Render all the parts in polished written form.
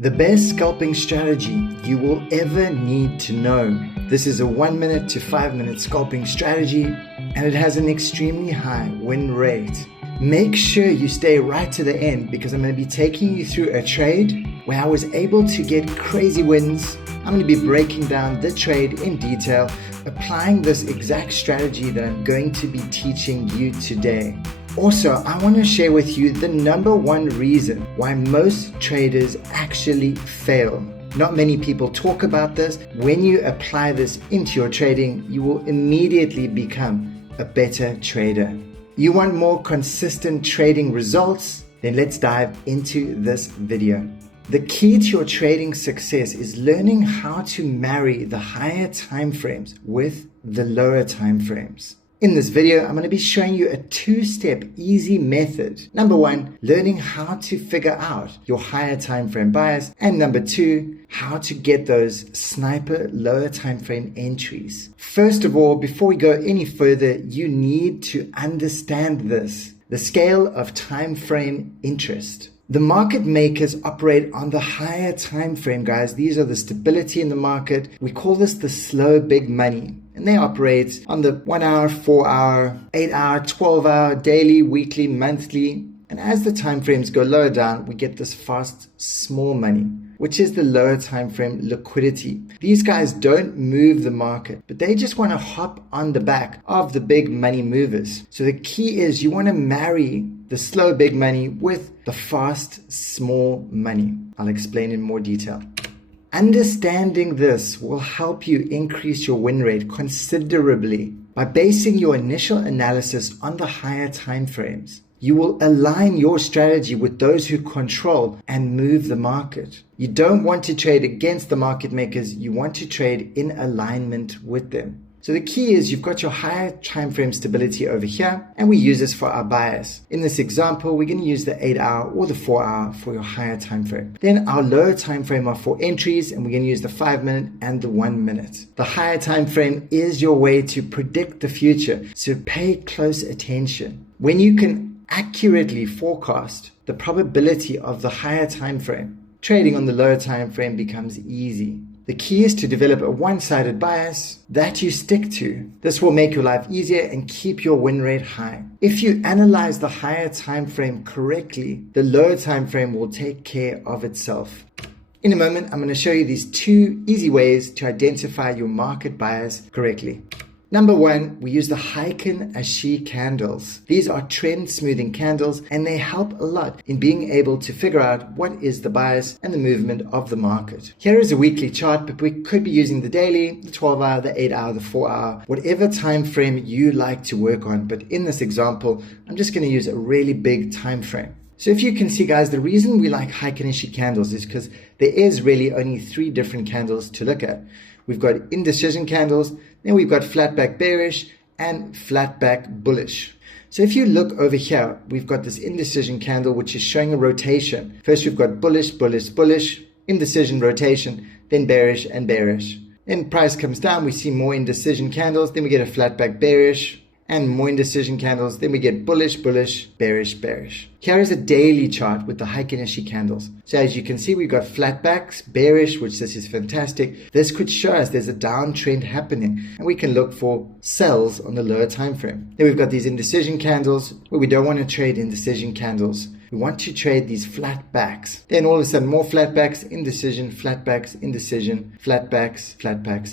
The best scalping strategy you will ever need to know. This is a 1 minute to 5 minute scalping strategy, and it has an extremely high win rate. Make sure you stay right to the end because I'm going to be taking you through a trade where I was able to get crazy wins. I'm going to be breaking down the trade in detail, applying this exact strategy that I'm going to be teaching you today. Also, I want to share with you the number one reason why most traders actually fail. Not many people talk about this. When you apply this into your trading, you will immediately become a better trader. You want more consistent trading results? Then let's dive into this video. The key to your trading success is learning how to marry the higher time frames with the lower time frames. In this video, I'm going to be showing you a two-step easy method. Number one, learning how to figure out your higher time frame bias. And number two, how to get those sniper lower time frame entries. First of all, before we go any further, you need to understand this, the scale of time frame interest. The market makers operate on the higher time frame, guys. These are the stability in the market. We call this the slow big money. And they operate on the 1 hour, 4 hour, 8 hour, 12 hour, daily, weekly, monthly. And as the time frames go lower down, we get this fast small money, which is the lower time frame liquidity. These guys don't move the market, but they just want to hop on the back of the big money movers. So the key is you want to marry the slow big money with the fast small money. I'll explain in more detail. Understanding this will help you increase your win rate considerably by basing your initial analysis on the higher time frames. You will align your strategy with those who control and move the market. You don't want to trade against the market makers. You want to trade in alignment with them. So the key is you've got your higher time frame stability over here, and we use this for our bias. In this example, we're going to use the 8 hour or the 4 hour for your higher time frame. Then our lower time frame are for entries, and we're going to use the 5 minute and the 1 minute. The higher time frame is your way to predict the future, so pay close attention. When you can accurately forecast the probability of the higher time frame, trading on the lower time frame becomes easy. The key is to develop a one-sided bias that you stick to. This will make your life easier and keep your win rate high. If you analyze the higher time frame correctly, the lower time frame will take care of itself. In a moment, I'm going to show you these two easy ways to identify your market bias correctly. Number one, we use the Heiken Ashi candles. These are trend smoothing candles, and they help a lot in being able to figure out what is the bias and the movement of the market. Here is a weekly chart, but we could be using the daily, the 12 hour, the 8 hour, the 4 hour, whatever time frame you like to work on. But in this example, I'm just going to use a really big time frame. So if you can see, guys, the reason we like Heiken Ashi candles is because there is really only 3 different candles to look at. We've got indecision candles, then we've got flat back bearish and flat back bullish. So if you look over here, we've got this indecision candle, which is showing a rotation. First, we've got bullish, bullish, bullish, indecision, rotation, then bearish and bearish. Then price comes down, we see more indecision candles, then we get a flat back bearish, and more indecision candles, then we get bullish, bullish, bearish, bearish. Here is a daily chart with the Heiken Ashi candles. So as you can see, we've got flat backs, bearish, which this is fantastic. This could show us there's a downtrend happening, and we can look for sells on the lower time frame. Then we've got these indecision candles, where we don't want to trade indecision candles. We want to trade these flat backs. Then all of a sudden, more flat backs, indecision, flat backs, indecision, flat backs,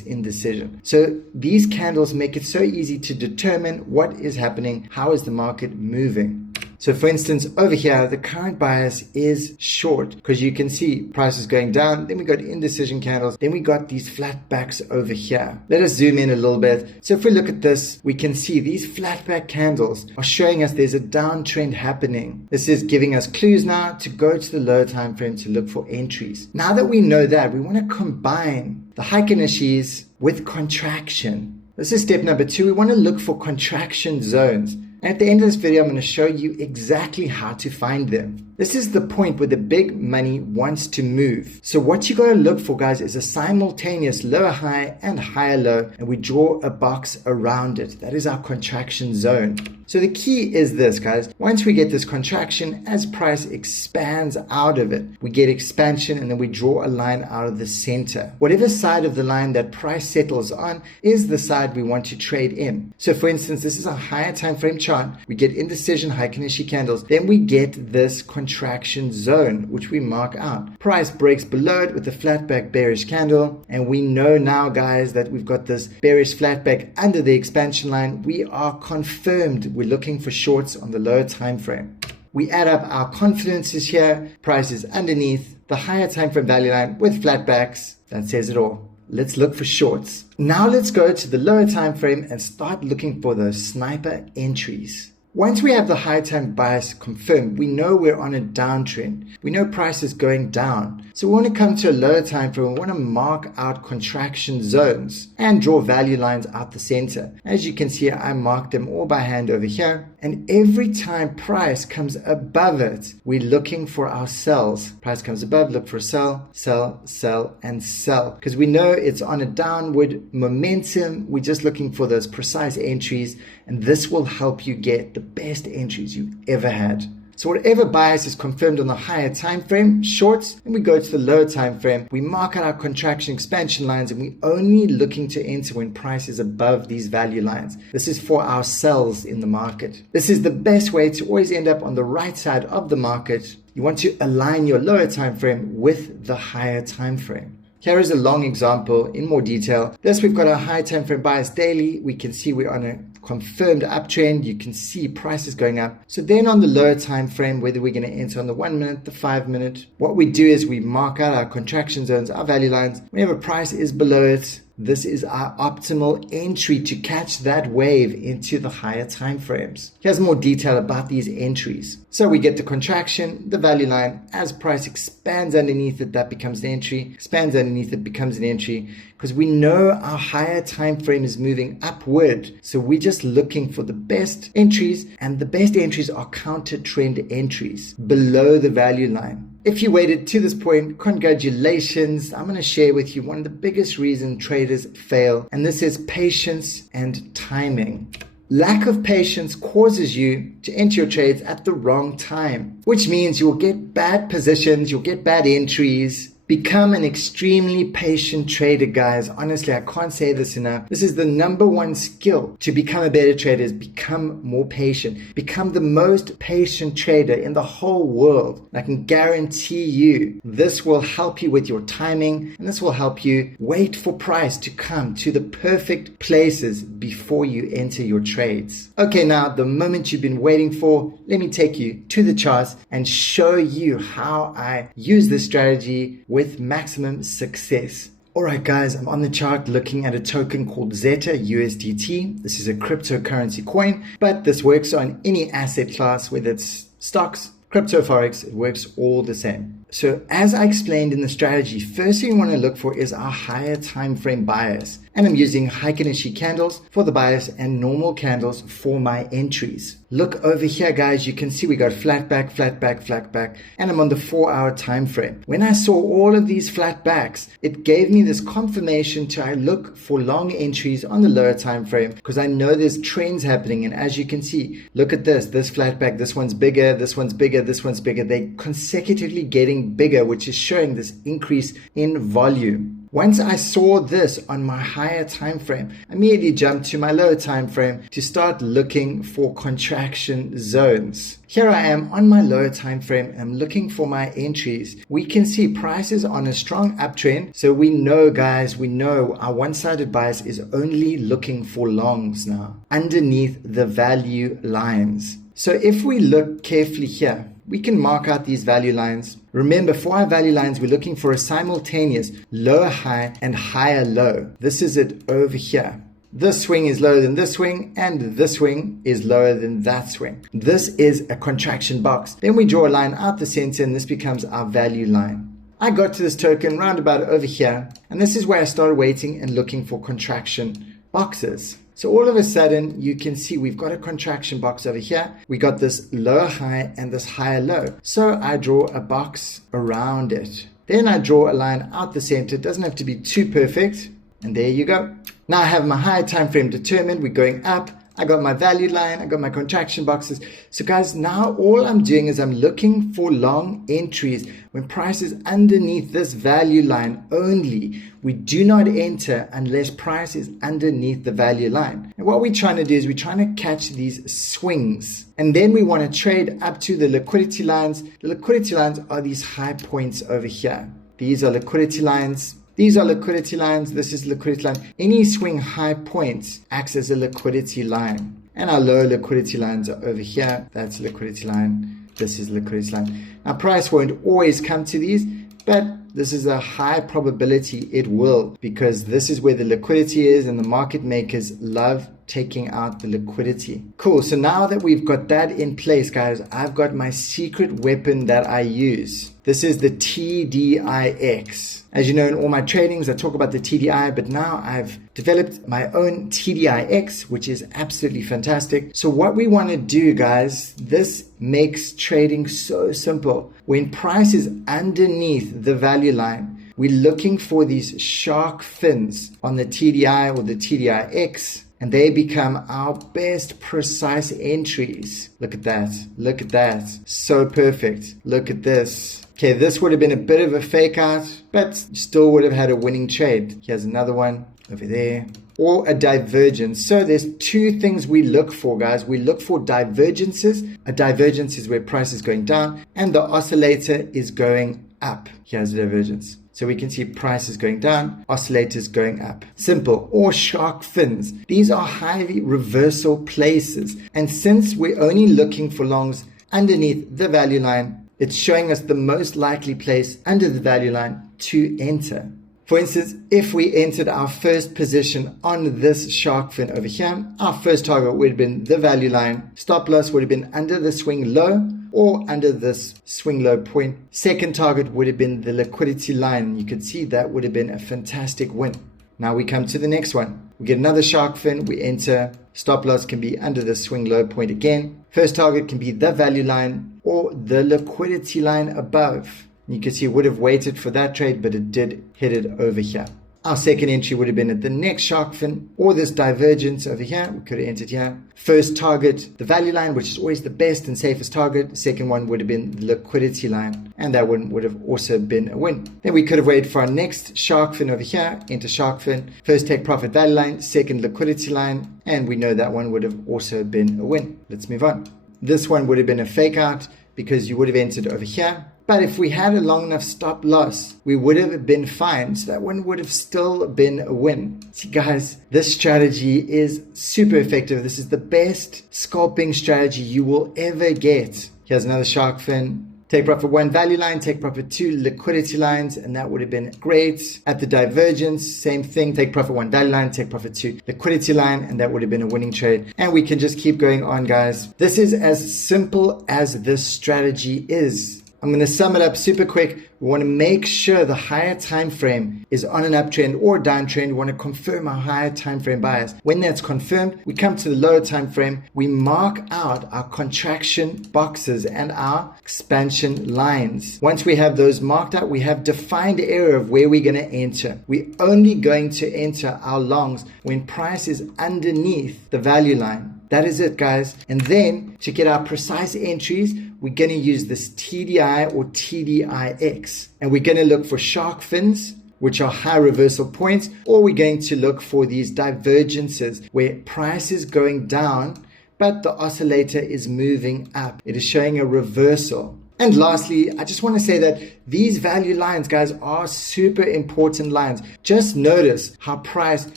indecision. So these candles make it so easy to determine what is happening, how is the market moving. So for instance, over here, the current bias is short because you can see prices going down. Then we got indecision candles. Then we got these flat backs over here. Let us zoom in a little bit. So if we look at this, we can see these flat back candles are showing us there's a downtrend happening. This is giving us clues now to go to the lower time frame to look for entries. Now that we know that, we want to combine the Heiken Ashis with contraction. This is step number 2. We want to look for contraction zones. And at the end of this video, I'm going to show you exactly how to find them. This is the point where the big money wants to move. So what you got to look for, guys, is a simultaneous lower high and higher low, and we draw a box around it. That is our contraction zone. So the key is this, guys. Once we get this contraction, as price expands out of it, we get expansion, and then we draw a line out of the center. Whatever side of the line that price settles on is the side we want to trade in. So for instance, this is a higher time frame chart. We get indecision, Heiken-Nishi candles. Then we get this contraction zone, which we mark out. Price breaks below it with the flat back bearish candle. And we know now, guys, that we've got this bearish flat back under the expansion line. We are confirmed. We're looking for shorts on the lower time frame. We add up our confidences here. Price is underneath the higher time frame value line with flat backs. That says it all. Let's look for shorts. Now let's go to the lower time frame and start looking for those sniper entries. Once we have the high time bias confirmed, we know we're on a downtrend. We know price is going down. So we want to come to a lower time frame. We want to mark out contraction zones and draw value lines out the center. As you can see, I marked them all by hand over here. And every time price comes above it, we're looking for our sells. Price comes above, look for a sell, sell, sell, and sell. Because we know it's on a downward momentum. We're just looking for those precise entries. And this will help you get the best entries you've ever had. So whatever bias is confirmed on the higher time frame, shorts, and we go to the lower time frame, we mark out our contraction expansion lines, and we're only looking to enter when price is above these value lines. This is for our sells in the market. This is the best way to always end up on the right side of the market. You want to align your lower time frame with the higher time frame. Here is a long example in more detail. This, we've got a high time frame bias daily. We can see we're on a confirmed uptrend. You can see prices going up. So then on the lower time frame, whether we're going to enter on the 1 minute, the 5 minute, what we do is we mark out our contraction zones, our value lines. Whenever price is below it, this is our optimal entry to catch that wave into the higher time frames. Here's more detail about these entries. So we get the contraction, the value line. As price expands underneath it, that becomes an entry. Expands underneath it, becomes an entry. Because we know our higher time frame is moving upward. So we're just looking for the best entries, and the best entries are counter trend entries below the value line. If you waited to this point, congratulations. I'm going to share with you one of the biggest reasons traders fail, and this is patience and timing. Lack of patience causes you to enter your trades at the wrong time, which means you'll get bad positions, you'll get bad entries. Become an extremely patient trader, guys. Honestly, I can't say this enough. This is the number one skill to become a better trader, is become more patient. Become the most patient trader in the whole world. And I can guarantee you this will help you with your timing, and this will help you wait for price to come to the perfect places before you enter your trades. Okay, now the moment you've been waiting for, let me take you to the charts and show you how I use this strategy with maximum success. Alright guys, I'm on the chart looking at a token called Zeta USDT. This is a cryptocurrency coin, but this works on any asset class, whether it's stocks, crypto, forex, it works all the same. So as I explained in the strategy, first thing you want to look for is our higher time frame bias. And I'm using Heiken-Nishi candles for the bias and normal candles for my entries. Look over here, guys. You can see we got flat back, flat back, flat back, and I'm on the 4-hour time frame. When I saw all of these flat backs, it gave me this confirmation to look for long entries on the lower time frame, because I know there's trends happening. And as you can see, look at this flat back, this one's bigger, this one's bigger, this one's bigger. They're consecutively getting bigger, which is showing this increase in volume. Once I saw this on my higher time frame, I immediately jumped to my lower time frame to start looking for contraction zones. Here I am on my lower time frame. I'm looking for my entries. We can see prices on a strong uptrend. So we know, guys, we know our one-sided bias is only looking for longs now underneath the value lines. So if we look carefully here, we can mark out these value lines. Remember, for our value lines, we're looking for a simultaneous lower high and higher low. This is it over here. This swing is lower than this swing, and this swing is lower than that swing. This is a contraction box. Then we draw a line out the center, and this becomes our value line. I got to this token round about over here, and this is where I started waiting and looking for contraction boxes. So all of a sudden, you can see we've got a contraction box over here. We got this lower high and this higher low. So I draw a box around it. Then I draw a line out the center. It doesn't have to be too perfect. And there you go. Now I have my higher time frame determined. We're going up. I got my value line. I got my contraction boxes. So guys, now all I'm doing is I'm looking for long entries when price is underneath this value line only. We do not enter unless price is underneath the value line. And what we're trying to do is we're trying to catch these swings. And then we want to trade up to the liquidity lines. The liquidity lines are these high points over here. These are liquidity lines. These are liquidity lines. This is liquidity line. Any swing high points acts as a liquidity line. And our lower liquidity lines are over here. That's liquidity line. This is liquidity line. Now price won't always come to these, but this is a high probability it will, because this is where the liquidity is and the market makers love taking out the liquidity. Cool. So now that we've got that in place, guys, I've got my secret weapon that I use. This is the TDIX. As you know, in all my trainings, I talk about the TDI, but now I've developed my own TDIX, which is absolutely fantastic. So what we want to do, guys, this makes trading so simple. When price is underneath the value line, we're looking for these shark fins on the TDI or the TDIX, and they become our best precise entries. Look at that. Look at that. So perfect. Look at this. Okay, this would have been a bit of a fake out, but still would have had a winning trade. Here's another one over there. Or a divergence. So there's two things we look for, guys. We look for divergences. A divergence is where price is going down and the oscillator is going up. Here's a divergence. So we can see price is going down, oscillators going up. Simple. Or shark fins. These are highly reversal places. And since we're only looking for longs underneath the value line, it's showing us the most likely place under the value line to enter. For instance, if we entered our first position on this shark fin over here, our first target would have been the value line. Stop loss would have been under the swing low or under this swing low point. Second target would have been the liquidity line. You could see that would have been a fantastic win. Now we come to the next one. We get another shark fin, we enter. Stop loss can be under the swing low point again. First target can be the value line or the liquidity line above. You can see it would have waited for that trade, but it did hit it over here. Our second entry would have been at the next shark fin or this divergence over here. We could have entered here. First target, the value line, which is always the best and safest target. Second one would have been the liquidity line, and that one would have also been a win. Then we could have waited for our next shark fin over here, enter shark fin. First take profit value line, second liquidity line, and we know that one would have also been a win. Let's move on. This one would have been a fake out because you would have entered over here. But if we had a long enough stop loss, we would have been fine. So that one would have still been a win. See, guys, this strategy is super effective. This is the best scalping strategy you will ever get. Here's another shark fin. Take profit 1 value line, take profit 2 liquidity lines, and that would have been great. At the divergence, same thing. Take profit 1 value line, take profit 2 liquidity line, and that would have been a winning trade. And we can just keep going on, guys. This is as simple as this strategy is. I'm going to sum it up super quick. We want to make sure the higher time frame is on an uptrend or downtrend. We want to confirm our higher time frame bias. When that's confirmed, we come to the lower time frame. We mark out our contraction boxes and our expansion lines. Once we have those marked out, we have defined area of where we're going to enter. We're only going to enter our longs when price is underneath the value line. That is it, guys. And then to get our precise entries, we're going to use this TDI or TDIX. And we're going to look for shark fins, which are high reversal points, or we're going to look for these divergences where price is going down, but the oscillator is moving up. It is showing a reversal. And lastly, I just want to say that these value lines, guys, are super important lines. Just notice how price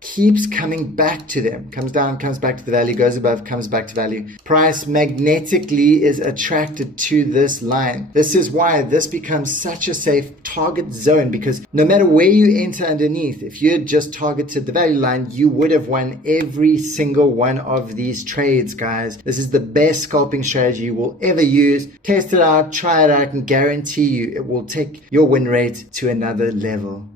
keeps coming back to them. Comes down, comes back to the value, goes above, comes back to value. Price magnetically is attracted to this line. This is why this becomes such a safe target zone, because no matter where you enter underneath, if you had just targeted the value line, you would have won every single one of these trades, guys. This is the best scalping strategy you will ever use. Test it out, try it out. I can guarantee you it will take your win rate to another level.